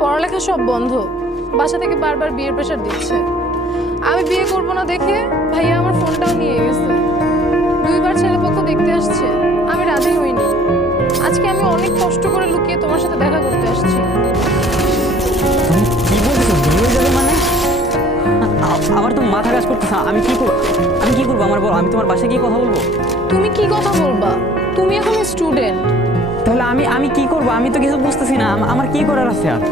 পড়ালেখা সব বন্ধ, বাসা থেকে বারবার বিয়ের প্রেশার দিচ্ছে। আমি বিয়ে করব না দেখে ভাইয়া আমার ফোনটাও নিয়ে গেছে। 2বার ছেলেপক্ষ দেখতে আসছে, আমি রাজি হইনি। আজকে আমি অনেক কষ্ট করে লুকিয়ে তোমার সাথে দেখা করতে আসছি। তুমি কি বলছো, বিয়ে হয়ে যাবে মানে? আমার তো মাথা কাজ করতেছে না। আমি কি করবো আমার বল, আমি তোমার বাসায় গিয়ে কথা বলবো? তুমি কি কথা বলবা? তুমি এখন স্টুডেন্ট। তাহলে আমি কি করবো? আমি তো কিছু বুঝতেছি না, আমার কি করার আছে আর?